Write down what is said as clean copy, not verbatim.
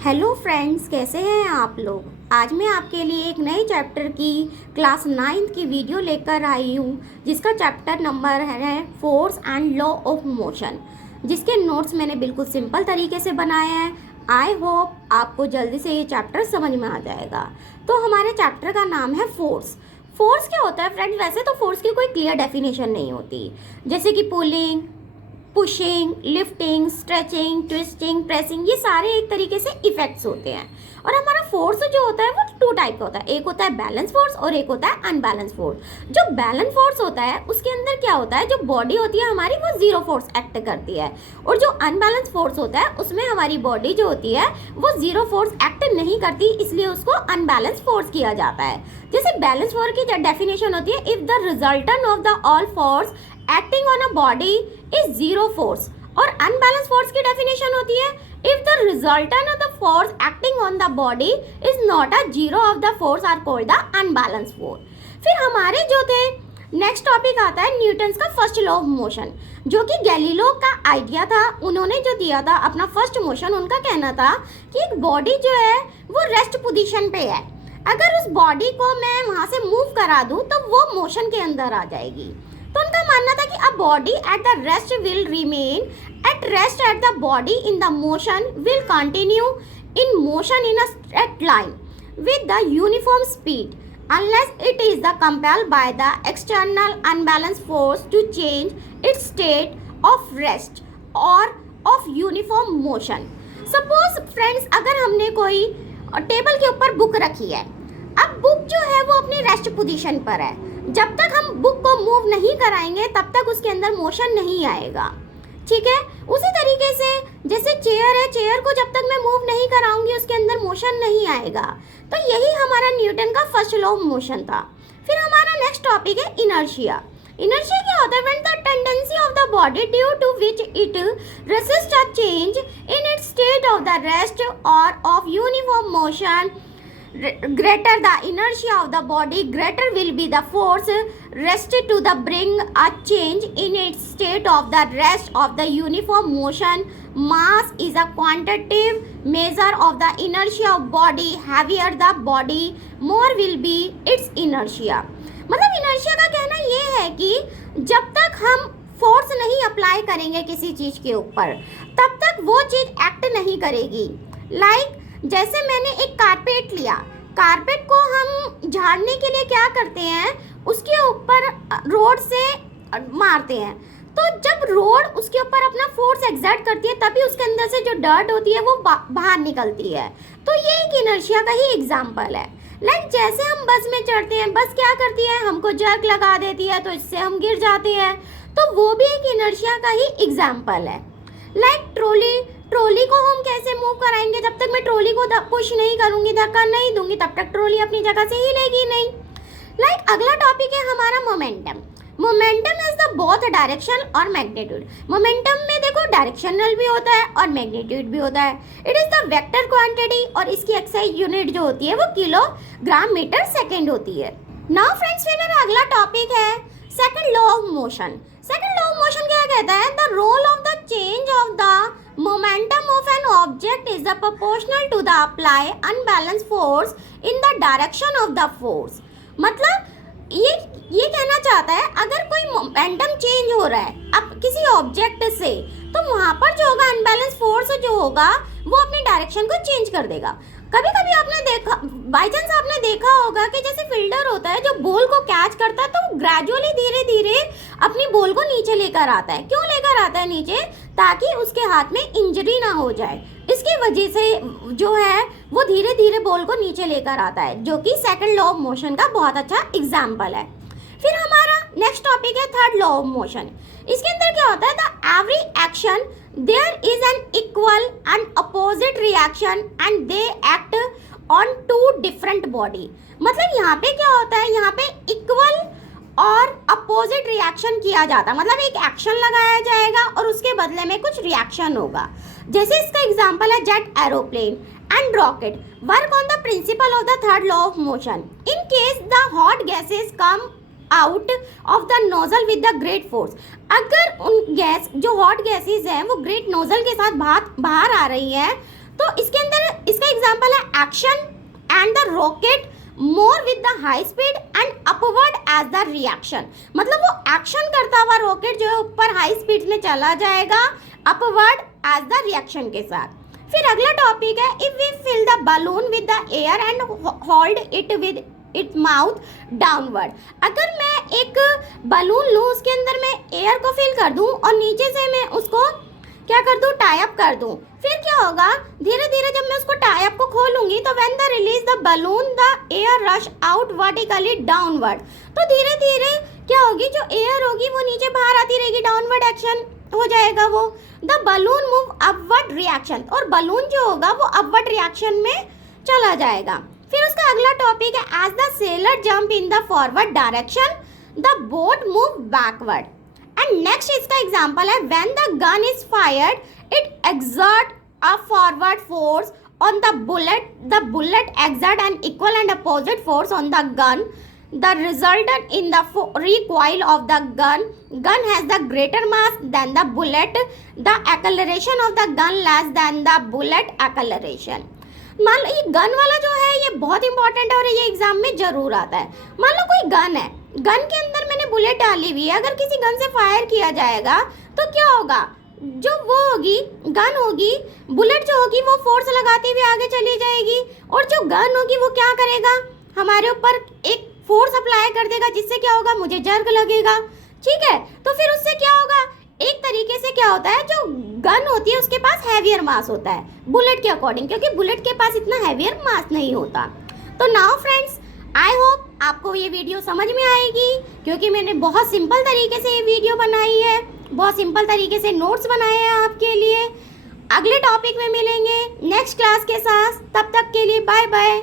Hello friends, कैसे हैं आप लोग। आज मैं आपके लिए एक नए चैप्टर की क्लास 9th की वीडियो लेकर आई हूँ, जिसका चैप्टर नंबर है force and law of motion, जिसके नोट्स मैंने बिल्कुल सिंपल तरीके से बनाए हैं। आई होप आपको जल्दी से ये चैप्टर समझ में आ जाएगा। तो हमारे चैप्टर का नाम है फोर्स। फोर्स क्या होता है फ्रेंड्स? वैसे तो फोर्स की कोई क्लियर डेफिनेशन नहीं होती, जैसे कि pulling, pushing, lifting, stretching, twisting, pressing, ये सारे एक तरीके से इफेक्ट्स होते हैं। और हमारा फोर्स जो होता है वो टू टाइप का होता है, एक होता है बैलेंस फोर्स और एक होता है अनबैलेंस फोर्स। जो बैलेंस फोर्स होता है उसके अंदर क्या होता है, जो बॉडी होती है हमारी वो जीरो फोर्स एक्ट करती है, और जो अनबैलेंस फोर्स होता है उसमें हमारी बॉडी जो होती है वो जीरो फोर्स एक्ट नहीं करती, इसलिए उसको अनबैलेंस फोर्स किया जाता है। जैसे बैलेंस फोर्स की डेफिनेशन होती है, if the resultant of the all force acting on a body is zero force. और अनबैलेंस फोर्स की डेफिनेशन होती है, if the resultant of the force acting on the body is not a zero of the force are called the unbalance force. फिर हमारे जो थे next topic आता है न्यूटन्स का फर्स्ट लॉ ऑफ मोशन, जो कि गैलीलियो का आइडिया था। उन्होंने जो दिया था अपना फर्स्ट मोशन, उनका कहना था कि एक बॉडी जो है वो रेस्ट पोजीशन पे है, अगर उस बॉडी को मैं वहाँ से मूव करा दूँ तो वो मोशन के अंदर आ जाएगी। तो उनका मानना था कि a body at the rest will remain at rest at the body in the motion will continue in motion in a straight line with the uniform speed unless it is the compelled by the external unbalanced force to change its state of rest or of uniform motion. Suppose friends, अगर हमने कोई table के ऊपर book रखी है, अब book जो है वो अपनी रेस्ट पोजीशन पर है, जब तक हम बुक को मूव नहीं कराएंगे तब तक उसके अंदर मोशन नहीं आएगा, ठीक है। उसी तरीके से जैसे चेयर है, चेयर को जब तक मैं मूव नहीं कराऊंगी उसके अंदर मोशन नहीं आएगा। तो यही हमारा न्यूटन का फर्स्ट लॉ ऑफ मोशन था। फिर हमारा नेक्स्ट टॉपिक है इनर्शिया। इनर्शिया क्या होता है? When the tendency of the body due to which it resist a change in its state of the rest और of uniform motion, greater the inertia of the body, greater will be the force rested to the bring a change in its state of the rest of the uniform motion. Mass is a quantitative measure of the inertia of body. Heavier the body, more will be its inertia. मतलब inertia का कहना ये है कि जब तक हम force नहीं अप्लाई करेंगे किसी चीज के ऊपर तब तक वो चीज एक्ट नहीं करेगी। लाइक जैसे मैंने एक कारपेट लिया, कारपेट को हम झाड़ने के लिए क्या करते हैं, उसके ऊपर रोड से मारते हैं, तो जब रोड उसके ऊपर अपना फोर्स एक्सर्ट करती है तभी उसके अंदर से जो डर्ट होती है वो बाहर निकलती है। तो ये एक इनर्शिया का ही एग्जाम्पल है। लाइक जैसे हम बस में चढ़ते हैं, बस क्या करती है, हमको जर्क लगा देती है तो इससे हम गिर जाते हैं, तो वो भी एक इनर्शिया का ही एग्जाम्पल है। लाइक ट्रॉली को हम कैसे मूव कराएंगे, जब तक मैं ट्रॉली को पुश नहीं करूंगी, धक्का नहीं दूंगी, तब तक ट्रॉली अपनी जगह से हिलेगी नहीं। लाइक अगला टॉपिक है हमारा momentum. Momentum is the both direction और मैग्नीट्यूड। मोमेंटम में देखो डायरेक्शनल भी होता है और मैग्नीट्यूड भी होता है। It is the vector quantity और इसकी एक्सआई यूनिट जो होती है वो किलोग्राम मीटर सेकेंड होती है। नाउ फ्रेंड्स, फिर मेरा अगला टॉपिक है second law of motion. Second law of motion क्या कहता है? The role of the change of the momentum of an object is proportional to the apply unbalanced force in the direction of the force. मतलब ये कहना चाहता है, अगर कोई मोमेंटम चेंज हो रहा है अब किसी ऑब्जेक्ट से, तो वहाँ पर जो होगा अनबैलेंस फोर्स जो होगा वो अपनी डायरेक्शन को चेंज कर देगा। कभी कभी आपने देखा, बाई चांस आपने देखा होगा कि जैसे फील्डर होता है जो बॉल को कैच करता है तो वो ग्रेजुअली धीरे धीरे अपनी बॉल को नीचे लेकर आता है। क्यों लेकर आता है नीचे? ताकि उसके हाथ में इंजरी ना हो जाए। इसकी वजह से जो है वो धीरे धीरे बॉल को नीचे लेकर आता है, जो कि सेकंड लॉ ऑफ मोशन का बहुत अच्छा एग्जाम्पल है। फिर हमारा नेक्स्ट टॉपिक है थर्ड लॉ ऑफ मोशन। इसके अंदर क्या होता है? The every action there is an equal and opposite reaction and they act on two different body. मतलब यहाँ पे क्या होता है, यहाँ पे इक्वल और अपोजिट रिएक्शन किया जाता है, मतलब एक एक्शन लगाया जाएगा और उसके बदले में कुछ रिएक्शन होगा। जैसे इसका एग्जांपल है jet aeroplane and rocket work on the principle of the third law of motion. In case the hot gases come out of the nozzle with the great force. अगर उन गैस जो hot gases हैं वो great nozzle के साथ बाहर आ रही है तो इसके अंदर action and the rocket more with the high speed and upward as the reaction. मतलब वो एक्शन करता हुआ रॉकेट जो है ऊपर हाई स्पीड में चला जाएगा अपवर्ड एज द रिएक्शन के साथ. फिर अगला टॉपिक है if we fill the balloon with the air and hold it with it mouth downward. अगर मैं एक बलून लूँ उसके अंदर मैं एयर को फिल कर दूँ और नीचे से मैं उसको क्या कर दूँ टाई अप कर दूँ, फिर क्या होगा धीरे धीरे जब मैं उसको टाई अप को खोलूंगी तो when the release the balloon the air rush out vertically downward. तो धीरे धीरे क्या होगी जो एयर होगी वो नीचे बाहर आती रहेगी, डाउनवर्ड एक्शन हो जाएगा वो. The balloon move upward reaction और बलून जो होगा वो अपवर्ड रिएक्शन में चला जाएगा. फिर उसका अगला टॉपिक है as the sailor jump in the forward direction the boat move backward. And next इसका एग्जांपल है when the gun is fired it exert a forward force on the bullet exert an equal and opposite force on the gun. The resultant in the recoil of the gun has the greater mass than the bullet. The acceleration of the gun less than the bullet acceleration. मान लो ये gun वाला जो है ये बहुत important है और ये एग्जाम में जरूर आता है. मान लो कोई गन है, गन के अंदर मैंने बुलेट डाली हुई है, अगर किसी गन से फायर किया जाएगा तो क्या होगा, जो वो होगी गन होगी, बुलेट जो होगी वो फोर्स लगाती हुई आगे चली जाएगी और जो गन होगी वो क्या करेगा हमारे ऊपर एक फोर्स अप्लाई कर देगा जिससे क्या होगा मुझे जर्क लगेगा. ठीक है, तो फिर उससे क्या होगा एक तरीके से क्या होता है जो गन होती है उसके पास हैवियर मास होता है बुलेट के अकॉर्डिंग, क्योंकि बुलेट के पास इतना हैवियर मास नहीं होता. तो नाउ फ्रेंड्स आई होप आपको ये वीडियो समझ में आएगी क्योंकि मैंने बहुत सिंपल तरीके से ये वीडियो बनाई है, बहुत सिंपल तरीके से नोट्स बनाए हैं आपके लिए. अगले टॉपिक में मिलेंगे नेक्स्ट क्लास के साथ, तब तक के लिए बाय बाय.